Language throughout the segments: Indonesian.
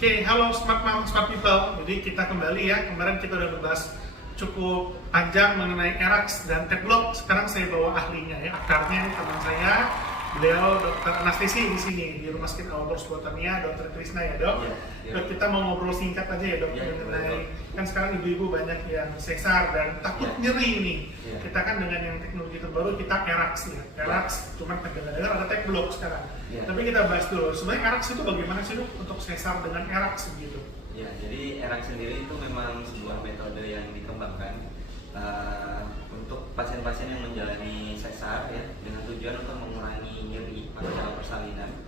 Oke, halo Smart Mom, Smart People. Jadi kita kembali ya, kemarin kita udah membahas cukup panjang mengenai ERAX dan TEPLOK. Sekarang saya bawa ahlinya ya, akarnya teman saya. Beliau dokter anestesi di sini di Rumah Sakit Outdoor Botania, Dr. Krisna ya dok. Dok, kita mau ngobrol singkat aja ya dok mengenai kan sekarang ibu-ibu banyak yang sesar dan takut nyeri nih. Kita kan dengan yang teknologi terbaru kita ERAX ya. ERAX cuman dengar ada TEPLOK sekarang. Tapi kita bahas dulu. Sebenarnya ERAX itu bagaimana sih dok untuk sesar dengan ERAX gitu? Ya, jadi ERAX sendiri itu memang sebuah metode yang dikembangkan untuk pasien-pasien yang menjalani sesar ya, dengan tujuan untuk mengurangi nyeri pada persalinan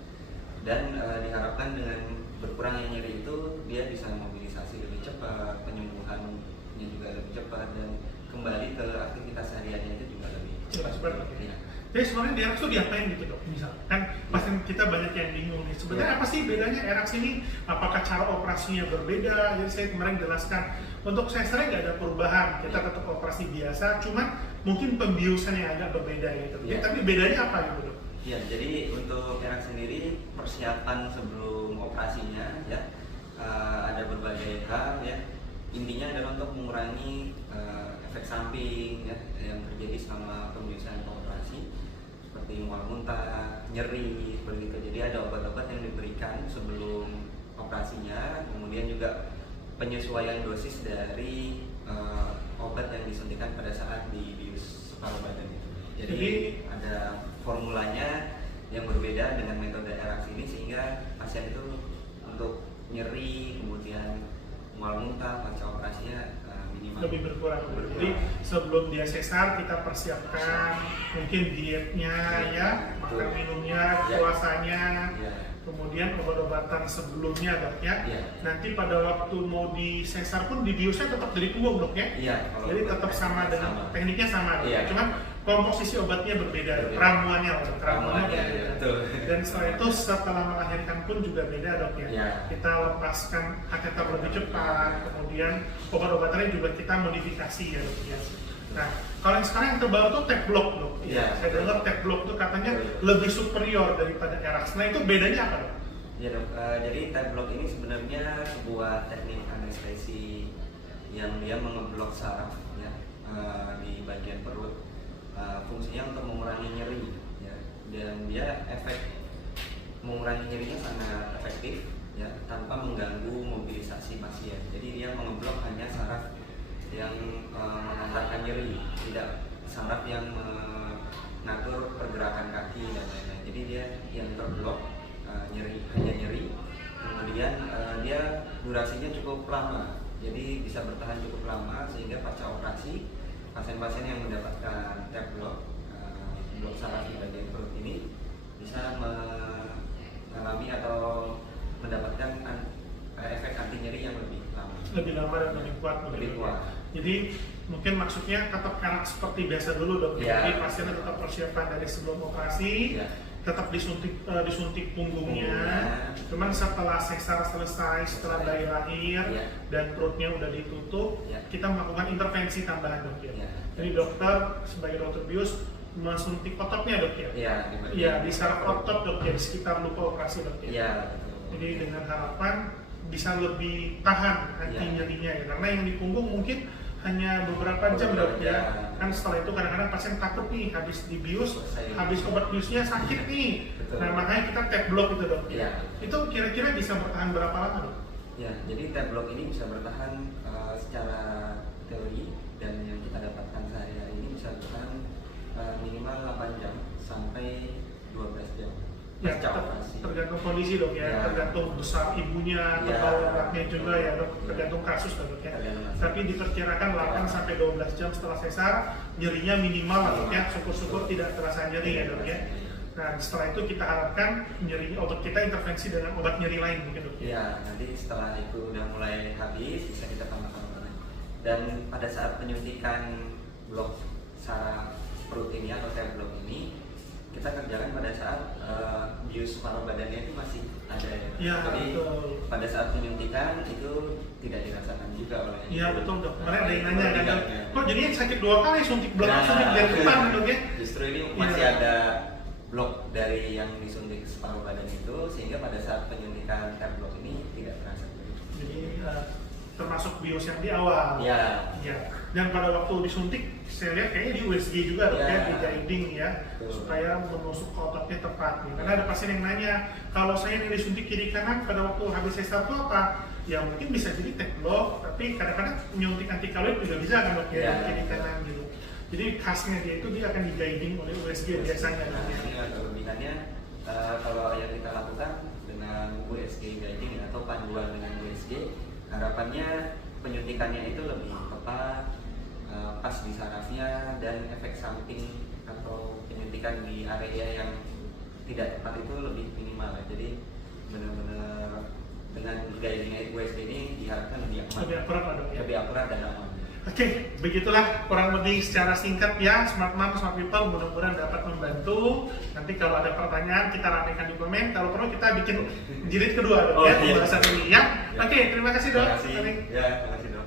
dan diharapkan dengan berkurangnya nyeri itu dia bisa mobilisasi lebih cepat, penyembuhannya juga lebih cepat dan kembali ke aktivitas sehariannya itu juga lebih cepat. Ya. Jadi sebenarnya di ERAX itu diapain gitu dok? Misal kan pasien kita banyak yang bingung nih. Sebenarnya apa sih bedanya ERAX ini? Apakah cara operasinya berbeda? Jadi saya kemarin jelaskan untuk sesarnya nggak ada perubahan. Kita tetap operasi biasa, cuman mungkin pembiusan yang agak berbeda gitu. Jadi, tapi bedanya apa gitu dok? Ya, jadi untuk ERAX sendiri persiapan sebelum operasinya ya ada berbagai hal ya. Intinya adalah untuk mengurangi efek samping ya, yang terjadi selama pembiusan atau operasi seperti mual muntah, nyeri, seperti itu. Jadi ada obat-obat yang diberikan sebelum operasinya, kemudian juga penyesuaian dosis dari obat yang disuntikan pada saat dibius separuh badan itu. Jadi ada formulanya yang berbeda dengan metode ERAX ini sehingga pasien itu untuk nyeri kemudian mual muntah pasca operasinya minimal lebih berkurang. Jadi sebelum dia sesar kita persiapkan mungkin dietnya ya, makan minumnya, puasanya, kemudian obat-obatan sebelumnya dok ya. Nanti pada waktu mau disesar pun dibiusnya tetap dari punggung dok ya. Jadi tetap sama dengan tekniknya sama dok. Cuman komposisi obatnya berbeda, ramuannya berbeda. Dan setelah itu setelah melahirkan pun juga beda dok ya. Kita lepaskan kateter lebih cepat, kemudian obat-obatannya juga kita modifikasi ya dok ya. Nah, kalau yang sekarang yang terbaru tuh TEPLOK dok. Saya dengar TEPLOK tuh katanya lebih superior daripada ERAX. Nah itu bedanya apa dok? Ya dok, jadi TEPLOK ini sebenarnya sebuah teknik anestesi yang dia mengeblok saraf ya, di bagian perut. Fungsinya untuk mengurangi nyeri ya, dan dia efek mengurangi nyerinya sangat efektif ya, tanpa mengganggu mobilisasi pasien. Jadi dia mengeblok hanya saraf yang mengantarkan nyeri, tidak saraf yang mengatur pergerakan kaki dan lain-lain. Jadi dia yang terblok nyeri, hanya nyeri. Kemudian dia durasinya cukup lama, jadi bisa bertahan cukup lama sehingga pasca operasi pasien-pasien yang mendapatkan TEPLOK, blok saraf di bagian perut ini bisa mengalami atau mendapatkan efek anti nyeri yang lebih lama. Lebih lama dan lebih kuat. Jadi mungkin maksudnya tetap ERAX seperti biasa dulu dok. Jadi pasiennya tetap persiapan dari sebelum operasi, tetap disuntik punggungnya. Cuman setelah sesar selesai, setelah bayi lahir dan perutnya udah ditutup, kita melakukan intervensi tambahan dok ya. Jadi dokter sebagai dokter bius mensuntik ototnya dok ya. Di saraf otot dok ya, di sekitar luka operasi dok ya. Jadi dengan harapan bisa lebih tahan anti nyerinya ya, karena yang di punggung mungkin hanya beberapa jam dok ya. Kan setelah itu kadang-kadang pasien takut nih habis dibius, habis obat biusnya sakit nih. Nah makanya kita TEPLOK itu dok ya. Itu kira-kira bisa bertahan berapa lama dok? Ya, jadi TEPLOK ini bisa bertahan secara teori dan yang kita dapatkan sehari-hari ini bisa bertahan minimal 8 jam sampai 12 jam. Ya, tergantung kondisi dok ya, tergantung besar ibunya, tebal lemaknya juga ya dok, tergantung kasus dok ya. Tapi diperkirakan 8 sampai 12 jam setelah sesar, nyerinya minimal dok ya, syukur-syukur tidak terasa nyeri ya dok ya. Nah setelah itu kita harapkan nyeri obat kita intervensi dengan obat nyeri lain mungkin dok ya. Ya, nanti setelah itu udah mulai habis bisa kita tambahkan lagi. Dan pada saat penyuntikan blok saraf perut ini atau TEPLOK ini kita kerjakan pada saat bius separuh badannya itu masih ada ya. Jadi pada saat penyuntikan itu tidak dirasakan juga oleh. Iya betul dok. Kemarin ada yang nanya kan, kok jadinya sakit 2 kali suntik belakang suntik dari depan dok ya? Justru ini masih ada blok dari yang disuntik separuh badan itu sehingga pada saat penyuntikan TEPLOK ini tidak terasa. bios yang di awal. Ya. Ya. Dan pada waktu disuntik, saya lihat kayaknya di USG juga, Ya. ya, di guiding ya, Betul. supaya menusuk ke otaknya tepat. Nih. Karena ada pasien yang nanya, kalau saya ini disuntik kiri kanan pada waktu habis sesar itu apa? Ya mungkin bisa jadi techblock, tapi kadang-kadang nyuntik antikaloid juga bisa kan dok ya, Ya. kiri kanan gitu. Jadi khasnya dia itu dia akan di guiding oleh USG biasanya. Nah, ini kelebihannya kalau yang kita lakukan dengan USG guiding atau panduan dengan USG, harapannya penyuntikannya itu lebih tepat, pas di sarafnya, dan efek samping atau penyuntikan di area yang tidak tepat itu lebih minimal ya. Jadi benar-benar dengan guiding USG ini diharapkan lebih aman, Lebih akurat lah dok ya. lebih akurat dan aman. Oke, begitulah kurang lebih secara singkat ya Smart Mom, Smart People, mudah-mudahan dapat membantu. Nanti kalau ada pertanyaan kita ramekan di komen. Kalau perlu kita bikin jilid kedua dok ya, Iya. pembahasan ini ya. Ya. Oke, terima kasih dok. Terima kasih. Ya, terima kasih.